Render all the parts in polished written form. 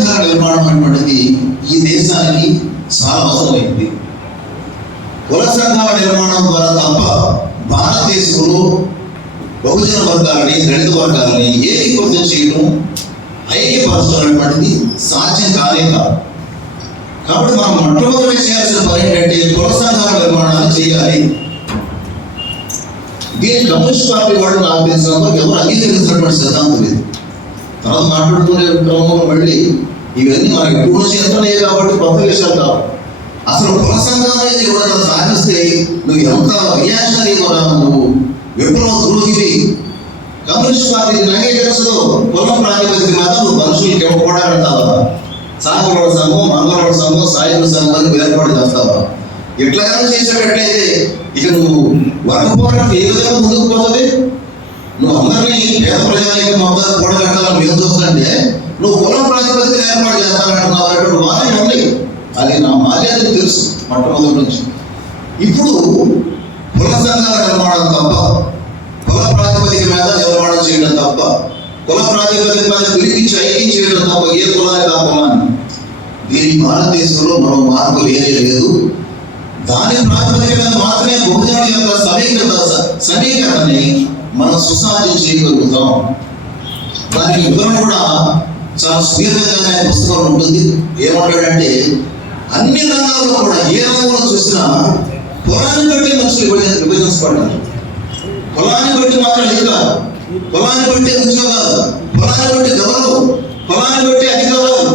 సంఘాల నిర్మాణం అనేటువంటిది ఈ దేశానికి చాలా అవసరమైంది. కుల సంఘాల నిర్మాణం ద్వారా తప్ప భారతదేశంలో బహుజన వర్గాలని, దళిత వర్గాలని ఏకీకృతం చేయడం, ఐక్యపరచడం అనేటువంటిది సాధ్యం కానే కాదు. కాబట్టి మనం మొట్టమొదటి చేయాల్సిన పని ఏంటంటే కుల సంఘాల నిర్మాణాలు చేయాలి. దీని కమ్యూనిస్ట్ పార్టీ వాళ్ళు నాకు తెలిసినంత ఎవరు అంగీకరించినటువంటి సిద్ధాంతం లేదు. తర్వాత మాట్లాడుకునే క్రమంలో మళ్ళీ ఇవన్నీ మనకి ఎప్పుడు నుంచి ఎంతనే కాబట్టి కొత్త విషయాలు కావు. అసలు కుల సంఘాలు అనేది ఎవరైనా సాధిస్తే నువ్వు ఎంత రియాక్షనరీ కూడా, నువ్వు విప్లవ ద్రోహివి. కమ్యూనిస్ట్ పార్టీని అంగీకరించదు. కులం ప్రాతిపదిక మీద నువ్వు మనుషులకి ఇవ్వకుండా పెడతావా? సాగరోడ సంఘం, మంగళవాడ సంఘం, సాయుధ సంఘాన్ని ఏర్పాటు చేస్తావా? ఎట్లాగా చేసేటట్లయితే ఇక నువ్వు వర్గ పోరాటం ఏ విధంగా ముందుకు పోతుంది? నువ్వు అందరినీ పేద ప్రజానికి మొత్తం కూడగట్టాలని మేము చూస్తుంటే నువ్వు కులం ప్రాతిపదిక ఏర్పాటు చేస్తానంటున్నావు అనేటువంటి వాదన ఉంది. అది నా మాల్యానికి తెలుసు మొట్టమొదటి నుంచి. ఇప్పుడు కుల సంఘాల నిర్మాణం తప్ప, కుల ప్రాతిపదిక మీద నిర్మాణం చేయడం తప్ప, కుల ప్రాతిపదిక మీద పిలిపించి ఐక్యం చేయడం తప్ప ఏ కులానికి ఆ కులాన్ని దీని భారతదేశంలో మనం మార్పు లేదు. దాని ప్రాతిపదిక మీద మాత్రమే బహుజనుల యొక్క సమీకరణని మనం సుసాధ్యం చేయగలుగుతాం. దానికి వివరణ కూడా చాలా సుదీర్ఘంగా పుస్తకం ఉంటుంది. ఏమంటాడంటే అన్ని రంగాల్లో కూడా ఏ రంగంలో చూసినా కులాన్ని బట్టి మనుషులు విభజించబడ్డారు. కులాన్ని బట్టి మాత్రం ఇది కాదు, కులాన్ని బట్టి ఉద్యోగాలు, కులాన్ని బట్టి గౌరవం, కులాన్ని బట్టి అధికారాలు,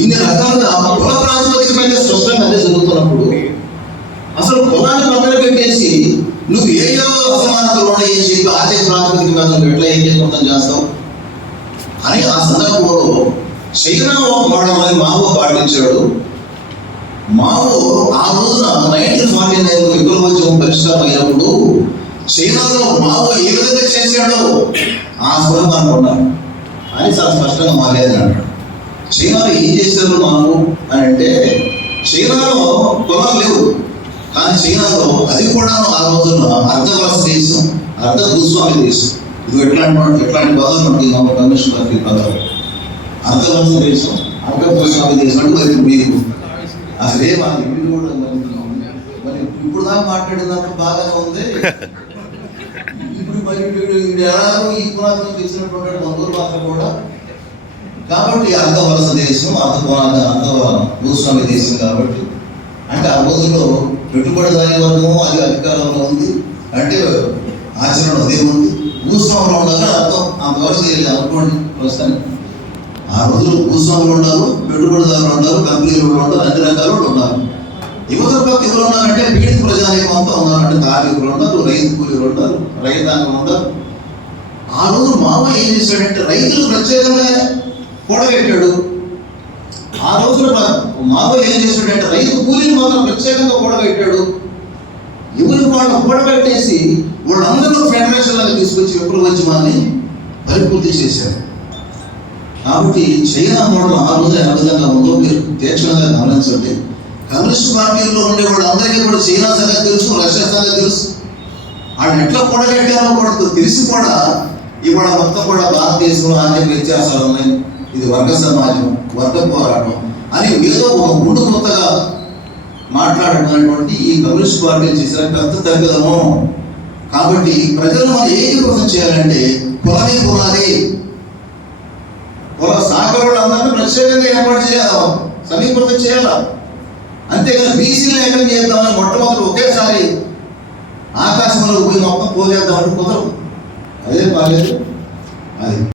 ఇన్ని రకాలుగా కుల ప్రాతిపదిక మీద స్పష్టంగా అదే జరుగుతున్నప్పుడు అసలు కులాన్ని పక్కన పెట్టేసి నువ్వు ఏయో అసమానతలు ఉన్నాయని చెప్పి ఆర్థిక ప్రాతిపదిక మీద నువ్వు ఎట్లా ఏకీకృతం చేస్తావు అని ఆ సందర్భంలో చైనా ఒక మోడల్ మావో పాటించాడు. మావో ఆ రోజున 1949 విప్లవోద్యమం పరిష్కారం అయినప్పుడు చైనాలో మావో ఏ విధంగా చేశాడో ఆ స్వరం అనుకున్నాను అని చాలా స్పష్టంగా మారేది అంటాడు. చైనాలో ఏం చేశారు మావో అని అంటే, చైనాలో కులాలు లేవు, కానీ చైనాలో అది కూడా ఆ రోజున అర్ధవలస దేశం, అర్ధ భూస్వామి దేశం. ఇది ఎట్లాంటి పదాలు మనకి కమ్యూనిస్ట్ పార్టీ పదాలు. అర్ధవలస దేశం, అర్ధ భూస్వామి దేశం అంటే మరి మీకు అసలే వాళ్ళు ఇప్పుడు కూడా మరి ఇప్పుడు దాకా మాట్లాడినప్పుడు బాగానే ఉంది. ఇప్పుడు మరి ఎలాగో ఈ పురాతనం తెలిసినటువంటి మందులు మాత్రం కూడా. కాబట్టి అర్ధవలస దేశం, అర్ధ భూస్వామి దేశం కాబట్టి అంటే ఆ రోజుల్లో పెట్టుబడిదారి వర్గము అది అధికారంలో ఉంది, అంటే ఆచరణ అదే ఉంది. భూస్వాములు ఉండాలని అర్థం. అంతవరకు తెలియదు అనుకోండి. ప్రస్తుతానికి ఆ రోజుల్లో భూస్వాములు ఉన్నారు, పెట్టుబడిదారులు ఉన్నారు, కంపెనీలు ఉన్నారు, అన్ని రకాలు ఉన్నారు. యువత పక్క ఎవరు ఉన్నారంటే పీడిత ప్రజానీకం అంతా ఉన్నారు. అంటే కార్మికులు ఉన్నారు, రైతు కూలీలు ఉన్నారు, రైతాంగం ఉన్నారు. ఆ రోజు మామ ఏం చేశాడంటే రైతులు ప్రత్యేకంగా కూడబెట్టాడు. ఆ రోజున మావ ఏం చేశాడంటే రైతు కూలీలు మాత్రం ప్రత్యేకంగా కూడబెట్టాడు. ఎవరి వాళ్ళు కూడబెట్టేసి వాళ్ళందరూ ఫెడరేషన్ లాగా తీసుకొచ్చి విప్లవోద్యమాన్ని పరిపూర్తి చేశారు. కాబట్టి చైనా మోడల్ ఆ రోజు ఏ విధంగా ఉందో మీరు తీక్షణంగా గమనించండి. కమ్యూనిస్ట్ పార్టీల్లో ఉండే వాళ్ళందరికీ కూడా చైనా సంగతి తెలుసు, రష్యా సంగతి తెలుసు. వాళ్ళు ఎట్లా కూడబెట్టారో కూడా తెలిసి కూడా ఇవాళ మొత్తం కూడా భారతదేశంలో ఆర్థిక వ్యత్యాసాలు ఉన్నాయి, ఇది వర్గ సమాజం, వర్గ పోరాటం అని ఏదో ఒక ముందు కొత్తగా మాట్లాడేటువంటి ఈ కమ్యూనిస్ట్ పార్టీలు చేసిన పెద్ద తగ్గుదము. కాబట్టి ప్రజలు మనం ఏకీకృతం చేయాలంటే కులమే కులాలి. కుల సాగరులు అందరినీ ప్రత్యేకంగా ఏర్పాటు చేయాలి, సమీకృతం చేయాలి. అంతేగాని బీసీలు ఏకం చేద్దామని మొట్టమొదటి ఒకేసారి ఆకాశంలో పోయి మొత్తం పోగేద్దామంటే కుదరదు. అదే బాలేదు అది.